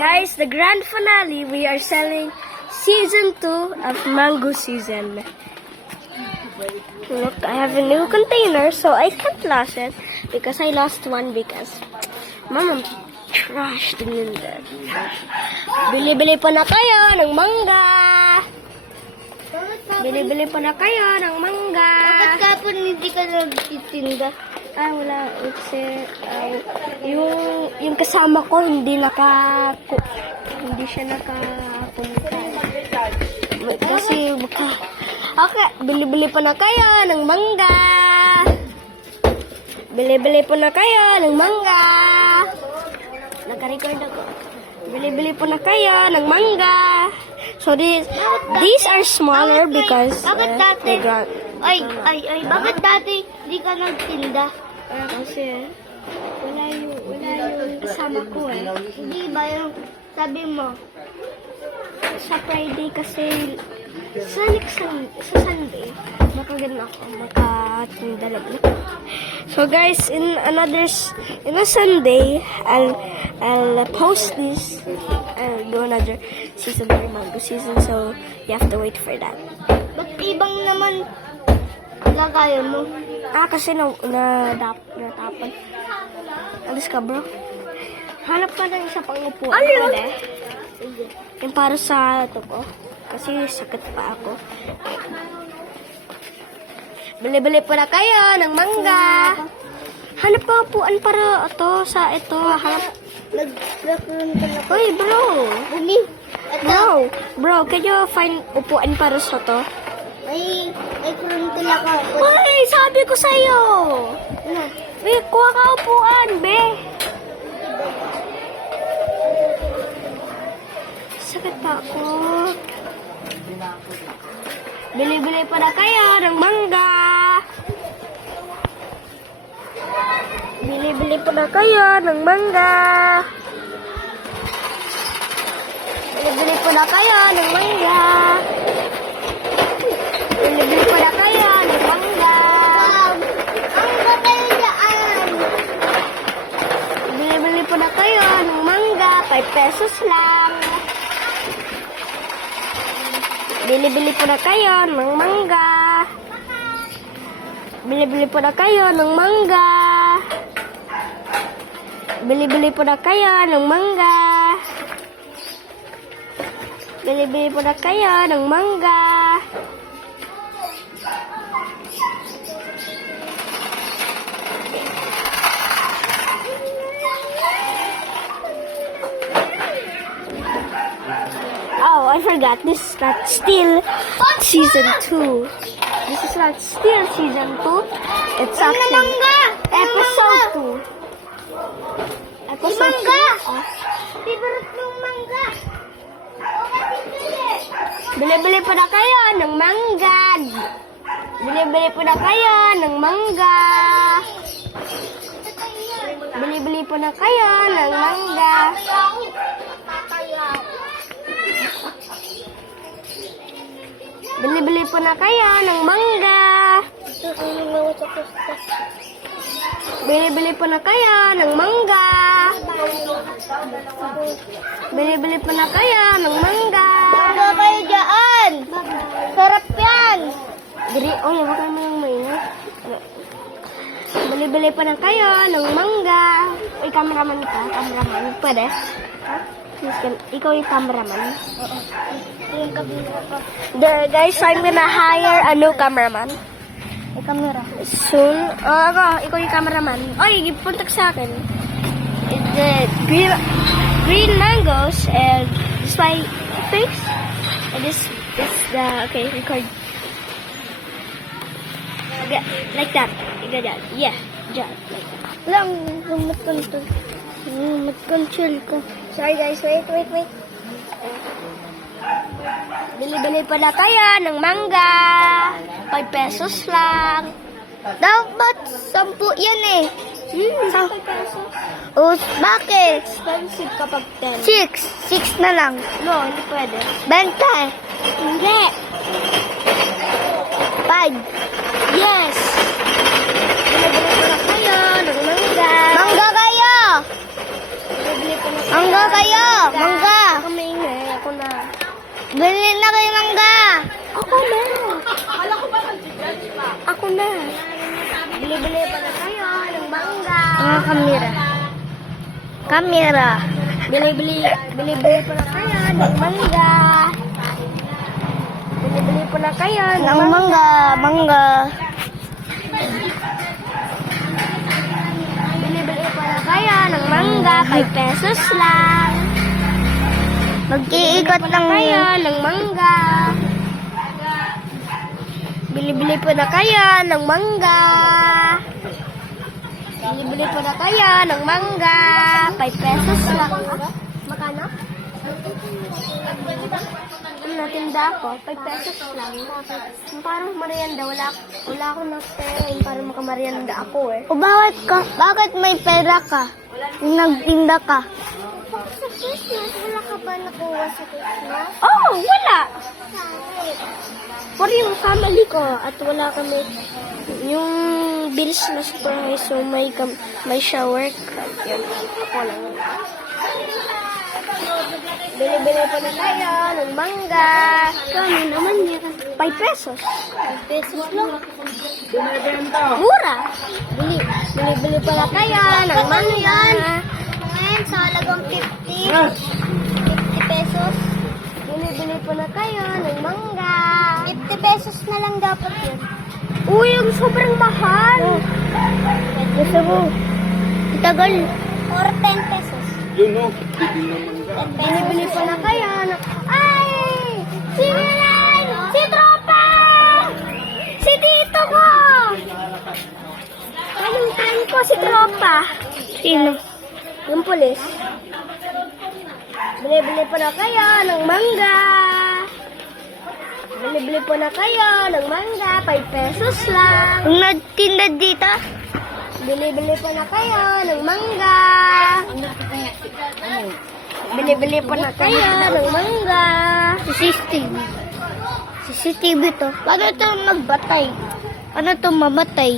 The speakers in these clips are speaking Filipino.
Guys, the grand finale, we are selling season 2 of mango season. Look, I have a new container, so I can't lose it because I lost one because Mama trashed it in there. Bili-bili pa na kayo ng mangga. Bili-bili pa na kayo ng mangga. Bakit kapon hindi ka nagtitinda? Ah, wala. Kasi, yung kasama ko hindi siya nakapunta. Kasi, okay, bili-bili pa na kayo ng mangga. Bili-bili pa na kayo ng mangga. Naka-record ako. Bili-bili pa na kayo ng mangga. So, these are smaller because Bakit dati? they got... Bakit dati hindi ka nagtinda? Kasi wala yung kasama ko eh. Hindi ba yung sabi mo? Sa Friday kasi sa Sunday makagana ako makatinda lang. So guys, in a Sunday I'll post this. I'll do another season for mango season, so you have to wait for that. Ba't ibang naman lagayan mo? Kasi natapon. Alis ka, bro. Hanap ka ng isa pang upuan. Pwede? Yung para sa ito ko. Kasi sakit pa ako. Bili-bili pa na kayo ng mangga. Hanap ka upuan para ito sa ito. Hanap. Nag-run ka na. Hoy, bro. Bumi. Bro, can you find upuan para sa to? Ay kuruntil ako. Hoy, sabi ko sa'yo. Ano? Be, kuha ka upuan, be. Sakit pa ako. Bili-bili pa na kayo ng mangga. Bili-bili pa na kayo ng mangga. Bili-bili pa na kayo ng mangga. Bili-bili pa na kayo ng mangga. Ang gatayo dyan. Bili-bili pa na kayo ng mangga. 5 pesos lang. Bili-bili po na kayo ng mangga. Bili-bili po na kayo ng mangga. Bili-bili po na kayo ng mangga. Bili-bili po na kayo ng mangga. Oh, I forgot. This is not still season 2. This is not still season 2. It's actually episode 2. Episode 2. Favorite mong mangga. Bili-bili po na kayo ng mangga. Bili-bili po na kayo ng mangga. Bili-bili po na kayo ng mangga. Bili-bili po na kayo ng mangga. Bili-bili po na kayo ng mangga. Bili-bili po na kayo ng mangga. Mangga kayo dyan. Sarap yan. Wag ka naman maingat. Bili-bili po na kayo ng mangga. Uy, cameraman ka. Cameraman. Pwede? Ikaw yung cameraman. There, guys, I'm gonna hire a new cameraman. May camera. Soon. Ikaw yung cameraman. Oy, puntak sa akin. It's the green mangoes and this my face. And this is the, okay, record. Yeah, like that. Yeah, like that. Lang, mag-control. Mag-control ka. Sorry guys, wait. Bili-bili pa na kayo ng mangga. 5 pesos lang. Dapat 10 yan eh. 10 pesos. O, bakit? Expensive kapag 10. 6 na lang. No, hindi pwede. Benta eh. Hindi. 5. Yes. Bili-bili pa na kayo ng mangga. Mangga kayo! Bili-bili pa na Mangga kayo! Mangga Bili na kayo mangga. Ako na. Ako na. Bili-bili pa na kayo ng mangga. Mga kamera. Kamera. Bili-bili pa na kayo ng mangga. Bili-bili pa na kayo Ng mangga. Mangga. Bili-bili pa na kayo ng mangga. 5 pesos lang. Mag-iikot Bili-bili pa na ng... kayo ng mangga. Bili-bili pa na kayo ng mangga. Bili-bili pa na kayo ng mangga. 5 pesos lang. Magkano? Natinda ako. 5 pesos lang. Parang merienda. Wala akong pera. Parang makamerienda ako eh. O bakit may pera ka? Nagtinda ka? Sa Christmas, wala ka ba nakuha sa Christmas? Oh, wala! For yung family ko at wala kami yung bills na surprise so may shower card yun. Ako lang. Bili-bili pa na tayo ng mangga. Kami naman yun. 5 pesos. 5 pesos lang. Mura. Bili-bili pa na tayo ng mangga. Ngayon, sa halagang 50. 50 pesos. Bili-bili po na kayo ng mangga. 50 pesos na lang dapat yun. Uy, ang sobrang mahal. Gusto mo? Itagal. Or 10 pesos. Yun o, bibili ng mangga. Bili-bili po na kayo ng... Ay! Sino yan? Si Tropa! Si Tito ko! Anong friend ko si Tropa? Sino? Yung pulis. Bili-bili po na kayo ng mangga. Bili-bili po na kayo ng mangga. 5 pesos lang. Kung nagtinda dito? Bili-bili po na kayo ng mangga. Bili-bili po na kayo ng mangga. CCTV. CCTV to. Paano ito magbatay? Paano ito mamatay?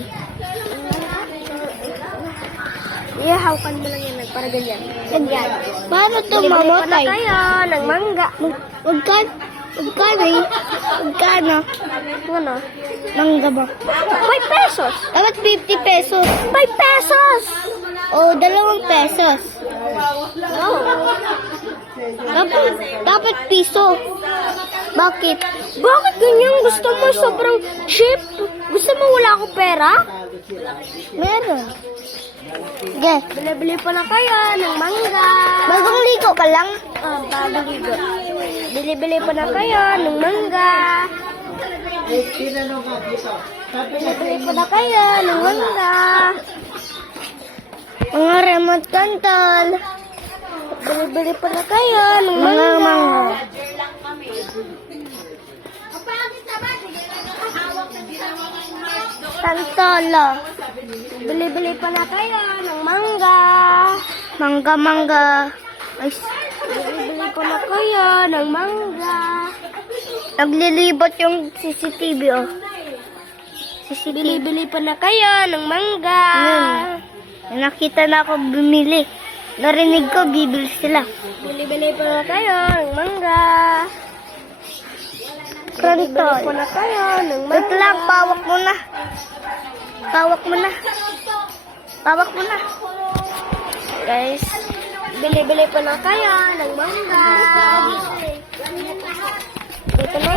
Ihahawakan mo lang yan para ganyan. Ganyan. Paano ito Bili-bili po na mamatay? kayo ng mangga. Magkano? Ano? Mangga ba? 5 pesos. Dapat 50 pesos. 5 pesos. O, 2 pesos. Oh. Dapat piso. Bakit? Bakit ganyan? Gusto mo sobrang cheap? Gusto mo wala akong pera? Meron. Sige. Bili-bili pa na kayo ng mangga. Bagong ligo ka lang? Bagong ligo. Bili-bili pa na kayo ng mangga. Bili-bili pa na kayo ng mangga. Mga remote control. Bili-bili pa na kayo ng Mga mangga. mangga. Tantolo. Bili-bili pa na kayo ng mangga. Mangga. Ay, Bili-bili pa na kayo ng mangga. naglilibot yung CCTV, oh. Bili-bili pa na kayo ng mangga. Yun. Nakita na ako bumili. Narinig ko, bibili sila. Bili-bili pa na kayo ng mangga. Krantol. Bili-bili pa na kayo ng Wait mangga. lang, pawak mo na. Pawak mo na. Pawak mo na. Guys, bili-bili pa na kayo ng mangga. Dito na.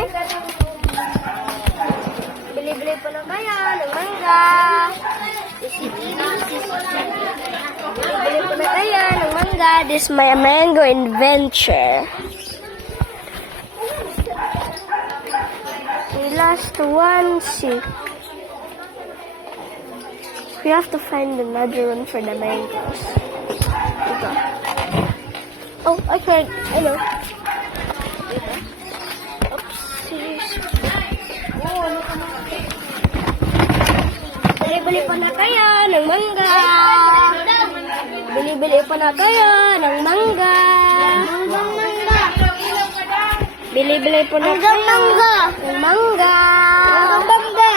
Bili-bili pa na kayo ng mangga. Bili-bili pa na kayo ng mangga. This is my mango adventure. We lost one seed. We have to find another one for the mangoes. Ito. Oh, I tried. Hello. Oopsies. Bili-bili pa na kayo ng mangga. Bili-bili pa na kayo ng mangga. Mangga. Bili-bili pa na Hanggang kayo mangga. ng mangga. Mangga.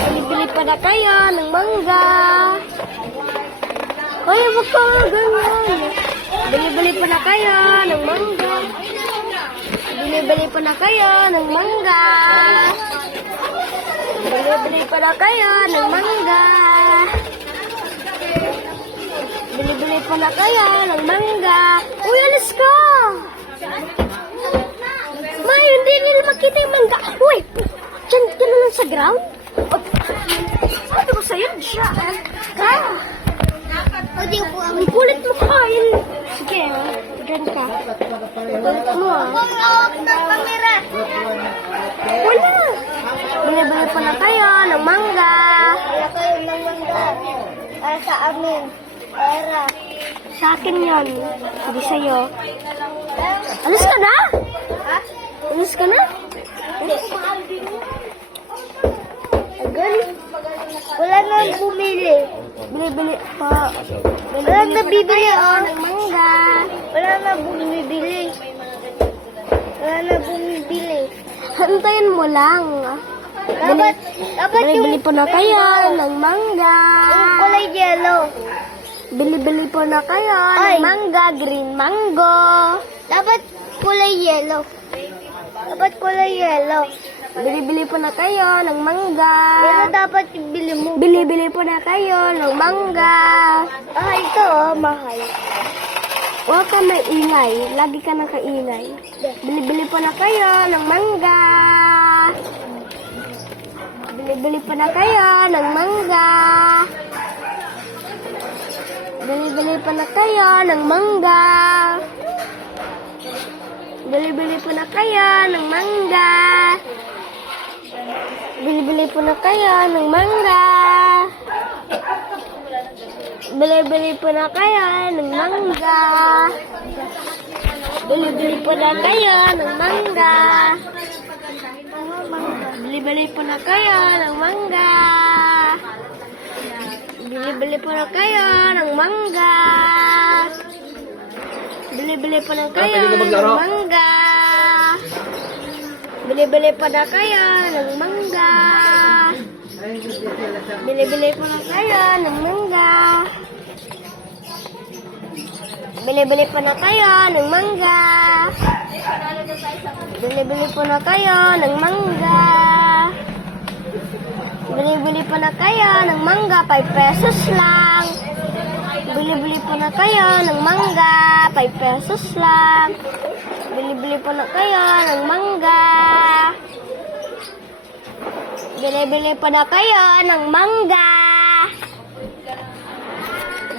Bili-bili pa na kayo ng mangga. Ay, wag ka ganyan. Bili-bili pa na kayo ng mangga. Bili-bili po na kayo ng mangga. Bili-bili po na kayo ng mangga. Bili-bili po na kayo ng mangga. Uy, alis ka! May, hindi nila makita yung mangga. Uy, dyan ka na lang sa ground. Sabi ko sa'yo, siya. Ha? O, di ko Ang kulit mo kain. Sige, dyan ka. Kulit mo ah. Kung awak ng kamera. Wala. Bili-bili po na kayo ng mangga. Wala kayo ng mangga. Para sa amin. Pera. Sa akin yan. Hindi sa'yo. Alis ka na? Ha? Alis ka na? Agad. Wala na bumili. Bili-bili pa. Wala na bibili, oh. ng mangga. Wala na bumibili. Wala na bumibili. Hantayin mo lang. Dapat Bili-bili yung po na kayo ng mangga. kulay yellow. Bili-bili po na kayo Ay. ng mangga, green mango. Dapat kulay yellow. Dapat kulay yellow. Bili-bili po na kayo ng mangga. Pero dapat ibili mo. Bili-bili po na kayo ng mangga. Ah, ito oh, mahal. Huwag ka maingay. Lagi ka nakaingay. Bili-bili po na kayo ng mangga. Bili-bili po na kayo ng mangga. Bili-bili po na kayo ng mangga. Bili-bili po na kayo ng mangga. Bili-bili po na kayo ng mangga. Bili-bili po na kayo ng mangga. Bili-bili po na kayo ng mangga. Bili-bili po na kayo ng mangga. Bili-bili po na kayo ng mangga. Bili-bili po na kayo ng mangga. Bili-bili po na kayo ng mangga. Bili-bili po na kayo ng mangga. Bili-bili po na kayo ng mangga. Bili-bili po na kayo ng mangga. Bili-bili po na kayo ng mangga, 5 pesos lang. Bili-bili po na kayo ng mangga, 5 pesos lang. Bili-bili po na kayo ng mangga. Bili-bili po na kayo ng mangga.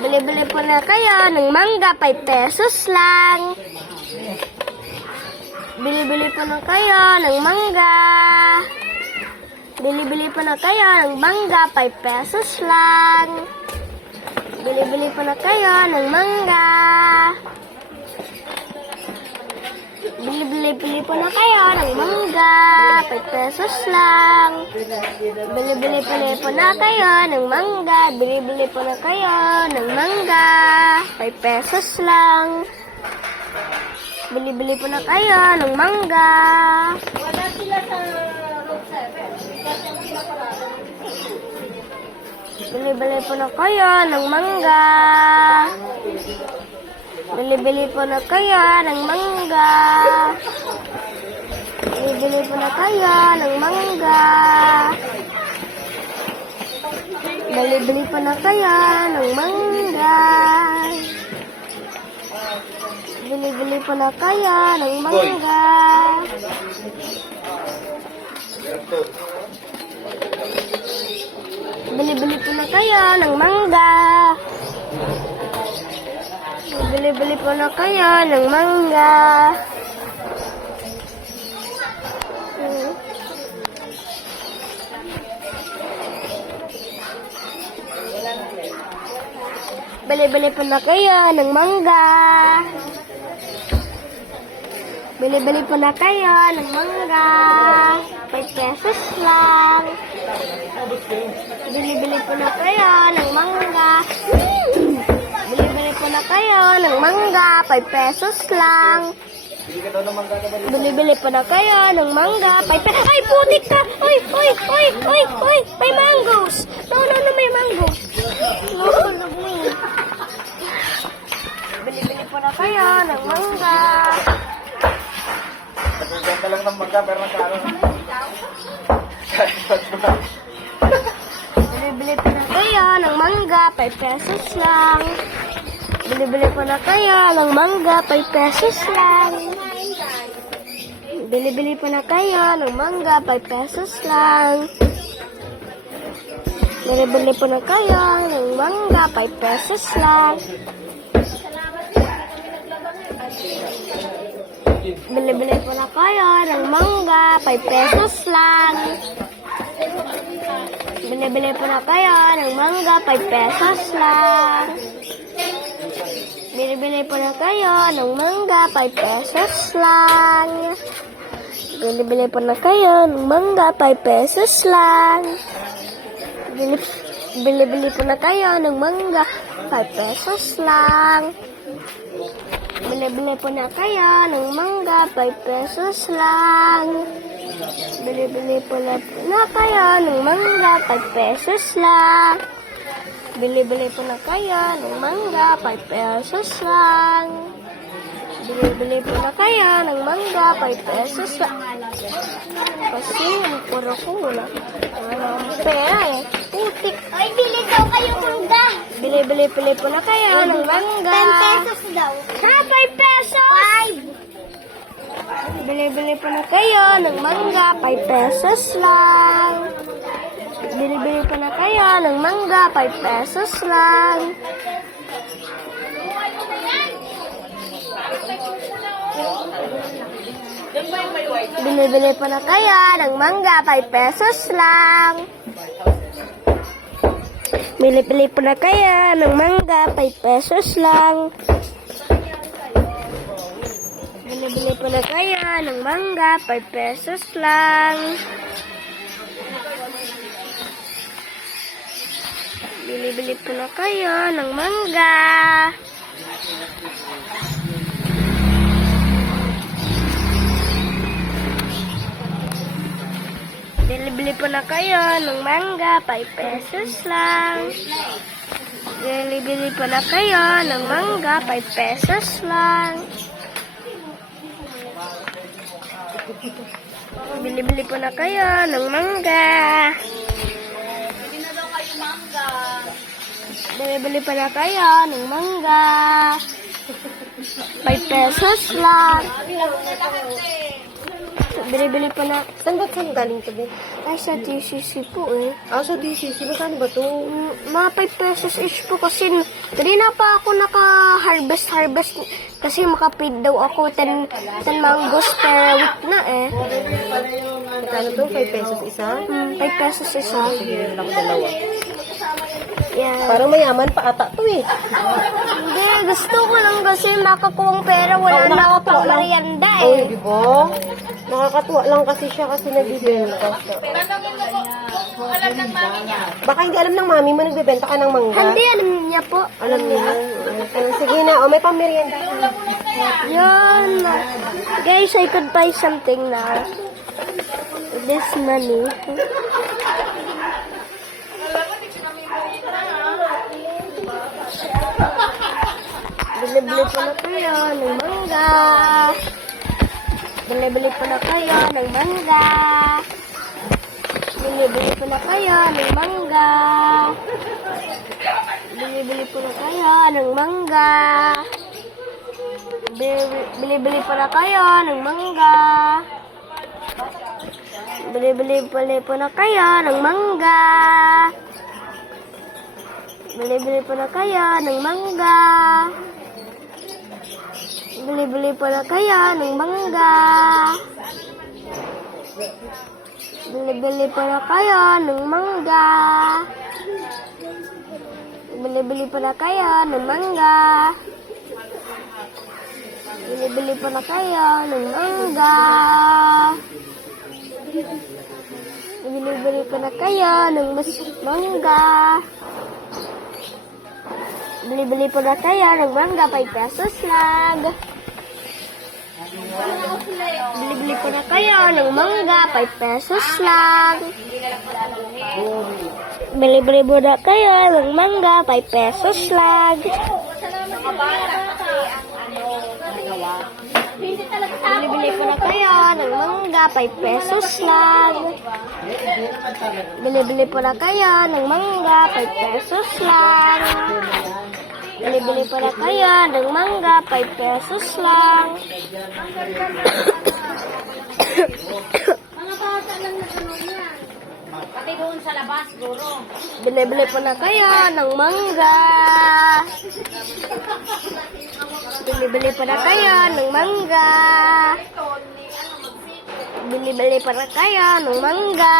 Bili-bili po na kayo ng mangga, 5 pesos lang. Bili-bili po na kayo ng mangga. Bili-bili po na kayo ng mangga, 5 pesos lang. Bili-bili po na kayo ng mangga. Bili-bili po na kayo ng mangga, 5 pesos lang. Bili-bili po na kayo ng mangga. Bili-bili po na kayo ng mangga, 5 pesos lang. Bili-bili po na kayo ng mangga. Wala sila sa road 7. Bili-bili po na kayo ng mangga. Bili-bili po na kayo ng mangga. Bili-bili po na kayo ng mangga. Bili-bili po na kayo ng mangga. Bili-bili po na kayo ng mangga. Bili-bili po na kayo ng mangga. Bili-bili po na kayo ng mangga. Bili-bili po na kayo ng mangga. Bili-bili po na kayo ng mangga. 5 pesos lang. Bili-bili po na kayo ng mangga. Bili-bili po na kayo ng mangga. 5 pesos lang. Bili-bili po na kayo ng mangga. 5 pesos. Ay, putik ka! Oy, oy, oy, oy, oy! May mangoes! No, may mangoes. No, Bili-bili po na kayo ng mangga. lang ng mangga, pero nagkano. Bili-bili po na kayo ng mangga, 5 pesos lang. Bili-bili po na kayo ng mangga, 5 pesos lang. Bili-bili po na kayo ng mangga, 5 pesos lang. Bili-bili po na kayo ng mangga, 5 pesos lang. Bili-bili po na kayo ng mangga, 5 pesos lang. Bili-bili po na kayo ng mangga, 5 pesos lang. Bili-bili po na kayo ng mangga, 5 pesos lang. Bili-bili po na kayo ng mangga, 5 pesos lang. Bili-bili po na kayo ng mangga, 5 pesos lang. Bili-bili po na kayo ng mangga, 5 pesos lang. Bili-bili po na kayo ng mangga, 5 pesos lang. Bili-bili po na kayo ng mangga, 5 pesos lang. Bili-bili po na kayo ng mangga, 5 pesos lang. Kasi yung puro ko wala. Walang pera eh. Putik. Ay, bili daw kayo mangga. Bili-bili po na kayo ng mangga. 10 pesos daw. Ha, 5 pesos? 5. Bili-bili po na kayo ng mangga, 5 pesos lang. Bili-bili po na kayo ng mangga, 5 pesos lang. Bili-bili po na kayo ng mangga, 5 pesos lang. Bili-bili po na kayo ng mangga, 5 pesos lang. Bili-bili po na kayo ng mangga, 5 pesos lang. Bili-bili po na kayo ng mangga. Bili-bili po na kayo ng mangga, 5 pesos lang. Bili-bili po na kayo ng mangga, 5 pesos lang. Bili-bili po na kayo ng mangga. Bili-bili po na kayo ng mangga. 5 pesos lang. Bili-bili po na. Saan galing to, be? Ay, sa TCC po eh. Ah, sa DCC. Magkano ba to? Mga 5 pesos each po kasi kanina pa ako naka-harvest kasi makapid daw ako 10 mangoes per week na eh. Magkano to? 5 pesos isa? 5 pesos isa. Sige, ako dalawa. Yan. Parang mayaman pa ata to eh. Hindi, gusto ko lang kasi makakuwang pera. Wala na ako pang merienda Oh, eh. di ba? Nakakatuwa lang kasi siya kasi nagbibenta siya. Baka hindi alam ng mami mo nagbibenta ka ng mangga. Hindi, alam niya po. Alam niya. Sige na, o may pamerienda. Yun. Guys, I could buy something now. This money. Bili-bili po na kayo ng mangga. Bili-bili po na kayo ng mangga. Bili-bili po na kayo ng mangga. Bili-bili po na kayo ng mangga. Bili-bili po na kayo ng mangga. Bili-bili po na kayo ng mangga. Bili-bili po na kayo ng mangga. Bili-bili po na kayo ng mangga. Bili-bili po na kayo ng mangga. Bili-bili po na kayo ng mangga. Bili-bili po na kayo ng mangga. Bili-bili po na kayo ng mangga. Bili-bili po na kayo ng mangga, 5 pesos lang. Bili-bili po na kayo ng mangga, 5 pesos lang. Bili-bili po na kayo ng mangga, 5 pesos lang. Bili-bili po na kayo ng mangga, 5 pesos lang. Bili-bili po na kayo ng mangga, 5 pesos lang. Bili-bili po na kayo ng mangga, 5 pesos lang. Mga bata lang na gano'n yan. Pati doon sa labas, guro. Bili-bili po na kayo ng mangga. Bili-bili po na kayo ng mangga. Bili-bili po na kayo ng mangga.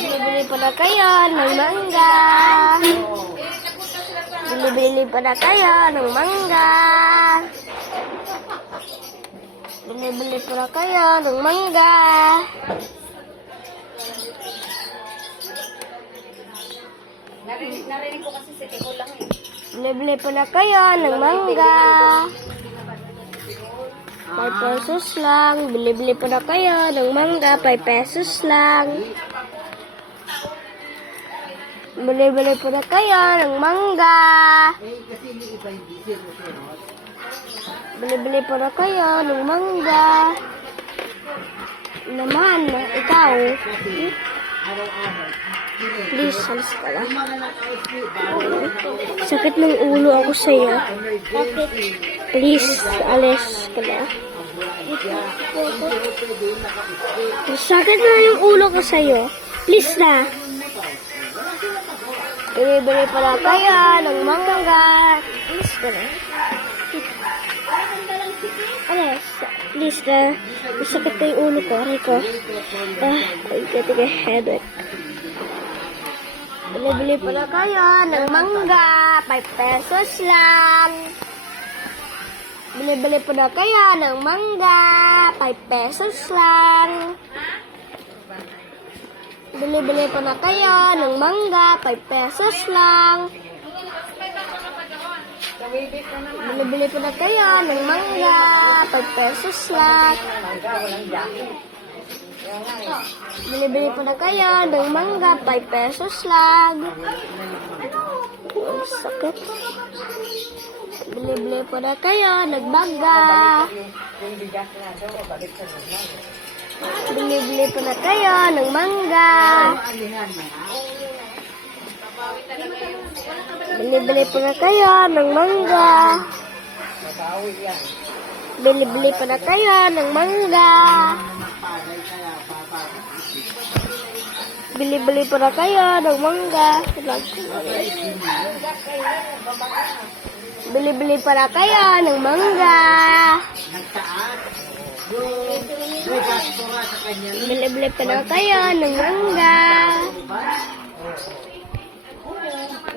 Bili-bili po na kayo ng mangga. Bili-bili po na kayo ng mangga. Bili-bili po na kayo ng mangga. Narinig ko kasi si Tiko lang eh. Bili-bili po na kayo ng mangga. 5 pesos lang. Bili-bili po na kayo ng mangga. 5 pesos lang. Bili-bili po na kayo ng mangga. Bili-bili po na kayo ng mangga. Naman, ikaw. Please, alis ka lang. Sakit ng ulo ako sa'yo. Please, alis ka lang. Sakit na yung ulo ko sa'yo. Please na. Bili-bili pala kayo ng mangga. Please ka na. Alis, please na. Sakit na yung ulo ko. Aray ko. I'm getting a headache. Bili-bili pala kayo ng mangga. 5 pesos lang. Bili-bili pala kayo ng mangga. 5 pesos lang. Bili-bili pala kayo ng mangga. 5 pesos lang. Bili-bili pala kayo ng mangga. 5 pesos lang. Bili-bili po na kayo ng mangga, 5 pesos lang. Ang sakit. Bili-bili po na kayo ng mangga. Bili-bili po na kayo ng mangga. Bili-bili po na kayo ng mangga. Bili-bili po na kayo ng mangga. Bili-bili po na kayo ng mangga. Bili-bili pa na kayo ng mangga. Bili-bili pa na kayo ng mangga.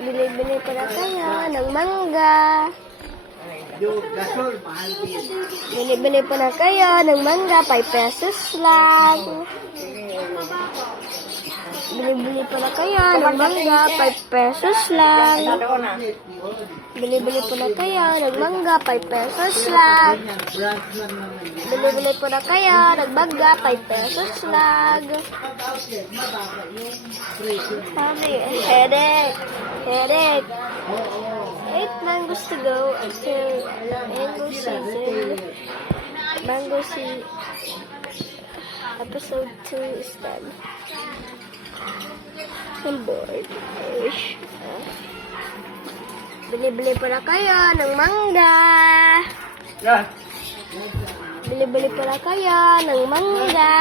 Bili-bili pa na kayo ng mangga. Bili-bili pa na kayo ng mangga. 5 pesos lang. Bili-bili pa na kayo ng mangga. 5 pesos lang. Bili-bili po na kayo ng mangga, 5 pesos lang. Bili-bili po na kayo ng mangga, 5 pesos lang. Mami, headache. Headache. 8 mangoes to go until mango season. Mango season. Episode 2 is done. I'm bored. I wish. Bili-bili po na kayo ng mangga. Bili-bili po na kayo ng mangga.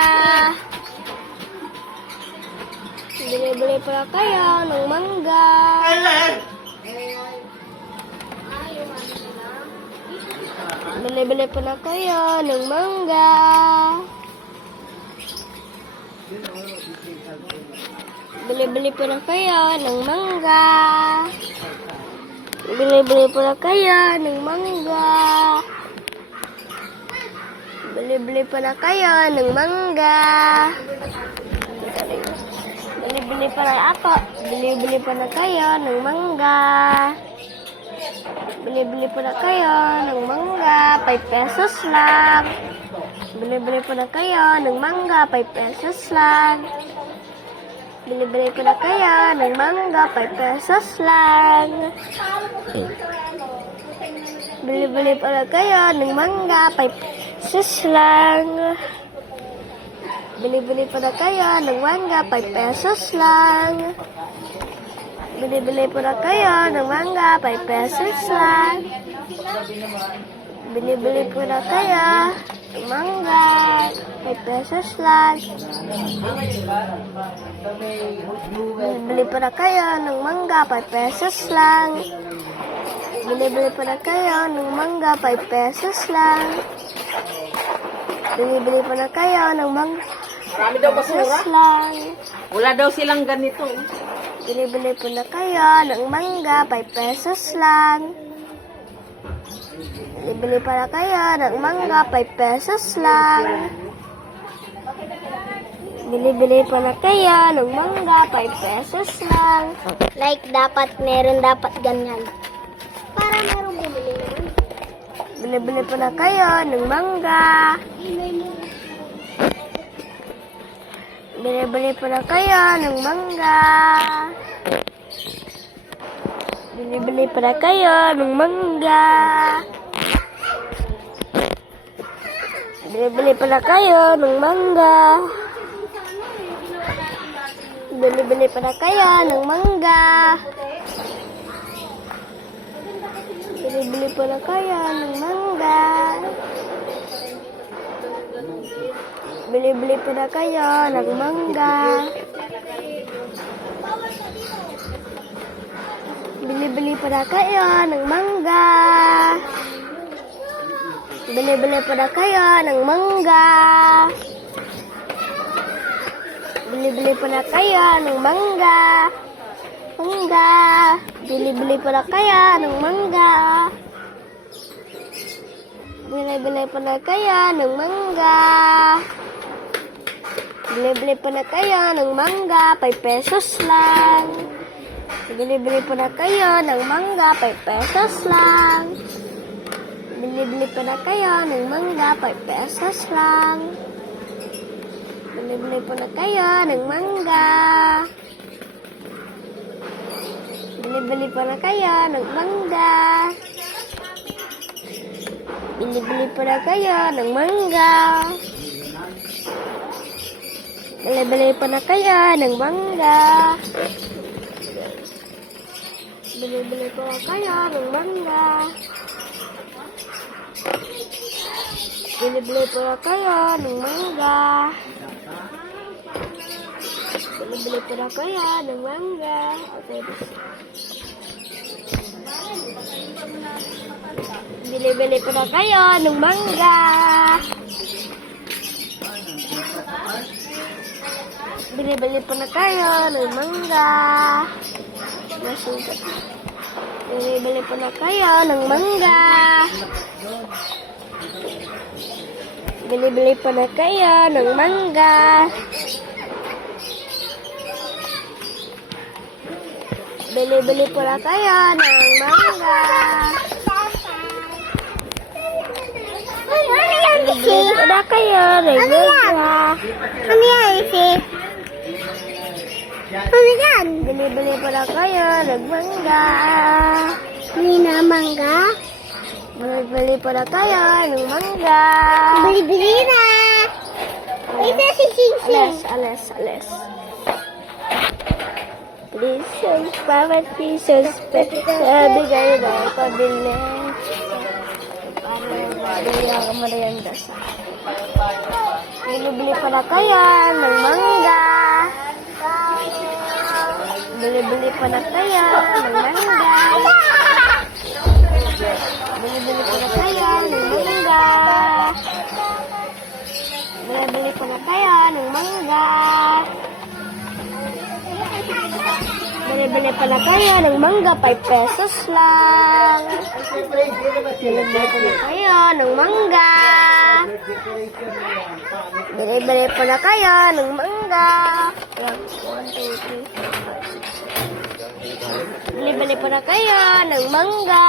Bili-bili po na kayo ng mangga. Bili-bili po na kayo ng mangga. Bili-bili po na kayo ng mangga. Bili-bili po na kayo ng mangga. Bili-bili po na kayo ng mangga. Bili-bili pa na ako. Bili-bili pa na kayo ng mangga. Bili-bili po na kayo ng mangga. 5 pesos lang. Bili-bili po na kayo ng mangga. 5 pesos lang. Bili-bili ko na kayo ng mangga, 5 pesos lang. Bili-bili pala kayo ng mangga, 5 pesos lang. Bili-bili pala kayo ng mangga, 5 pesos lang. Bili-bili pala kayo ng mangga, 5 pesos lang. Bili-bili pala kayo ng mangga, 5 pesos lang. Bili-bili pala kayo ng mangga, 5 pesos lang. Bili-bili pala kayo ng mangga, 5 pesos lang. Bili-bili pala kayo ng mangga, Marami daw 5 basura. pesos lang. Wala daw silang ganito. Bili-bili pala kayo ng mangga, 5 pesos lang. Bili-bili pala kayo ng mangga, 5 pesos lang. Bili-bili pala kayo ng mangga, 5 pesos lang. Like, meron dapat ganyan. Para meron bumili naman. Bili-bili pala kayo ng mangga. Bili-bili pala kayo ng mangga. Bili-bili pala kayo ng mangga. Bili-bili pala kayo ng mangga. Bili-bili pala kayo ng mangga. Bili-bili pala kayo ng mangga. Bili-bili pala kayo ng mangga. Bili-bili pala kayo ng mangga. Bili-bili pala kayo ng mangga. Bili-bili pala kayo ng mangga. Mangga. Bili-bili pala kayo ng mangga. Bili-bili pala kayo ng mangga. Bili-bili pala kayo ng mangga, 5 pesos lang. Bili-bili pala kayo ng mangga, 5 pesos lang. Bili-bili pala kayo ng mangga, 5 pesos lang. Bili-bili pala kayo ng mangga. Bili-bili pala kayo ng mangga. Bili-bili pala kayo ng mangga. Bili-bili pala kayo ng mangga. Bili-bili pala kayo ng mangga. Bili-bili pala kayo ng mangga. Bili-bili pala kayo ng mangga. Okay. Bili-bili pala kayo ng mangga. Bili-bili pala kayo ng mangga. Masugat. Bili-bili pala kayo ng mangga. Bili-bili pala kayo ng mangga. Bili-bili pala kayo ng mangga. Bili-bili pala kayo ng mangga. Ano yan, Isi? Ano yan? Bili-bili pala kayo ng mangga. Hindi na mangga. Bili-bili pala kayo ng mangga. Bili-bili na. Ito si Sing-Sing. Alas. Pesos, 5 pesos. Sabi kayo na pabili. Bili ang merienda sa. Bili-bili pala kayo ng mangga. Bili-bili pala kayo ng mangga. Bili-bili pala kayo ng mangga. Bili-bili pala kayo ng mangga. Bili-bili pala kayo ng mangga, 5 pesos lang. Bili-bili pala kayo ng mangga. Bili-bili pala kayo ng mangga. Ayan, 1, 2, 3. Bili-bili pala kayo ng mangga.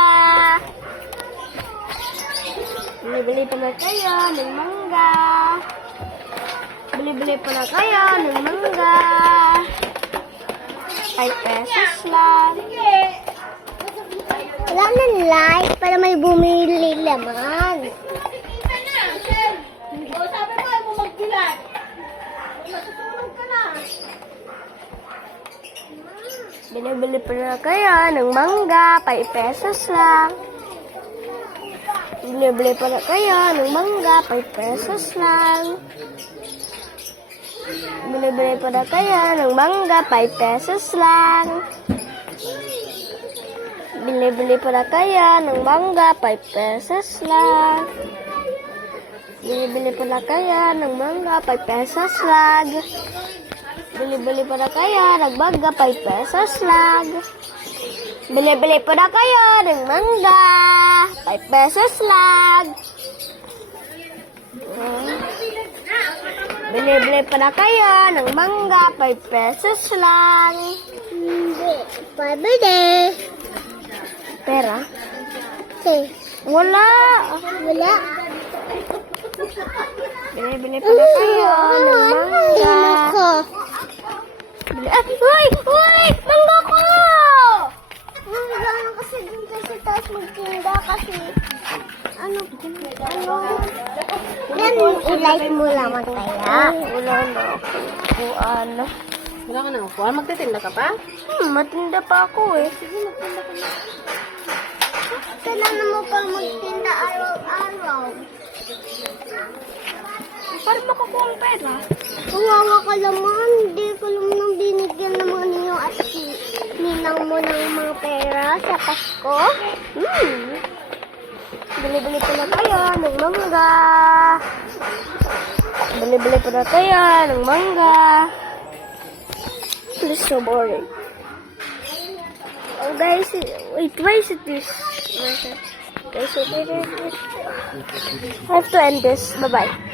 Bili-bili pala kayo ng mangga. Bili-bili pala kayo ng mangga. 5 pesos lang. Wala na light para may bumili laman. Binibili pa na kayo ng mangga, 5 pesos lang. Binibili pa na kayo ng mangga, 5 pesos lang. Binibili pa na kayo ng mangga, 5 pesos lang. Binibili pa na kayo ng mangga, 5 pesos lang. Binibili pa na kayo ng mangga, 5 pesos lang. Bili-bili pa na kayo ng mangga, 5 pesos lang. Bili-bili pa na kayo ng mangga, 5 pesos lang. Bili-bili pa na kayo ng mangga, 5 pesos lang. Hindi. Pabili. Pera? Okay. Wala. Wala. Bili-bili pa na kayo ng mangga. Ako. Uy! Uy! Mangga ko! Wala na kasi dun sa taas magtinda kasi ano, yan, i-like mo lamang kaya. Ay, wala na ako. Kuan. Wala ka na upuan? Magtitinda ka pa? Matinda pa ako eh. Kailangan mo pa magtinda araw-araw. Para makukuha ang pera. Kawawa ka naman, hindi ko naman binigyan ng mga ninyo at ninang mo ng mga pera sa Pasko. Bili-bili pa na kayo ng mangga. Bili-bili pa na kayo ng mangga. This is so boring. Oh guys, wait, why is it this? Guys, wait. I have to end this. Bye-bye.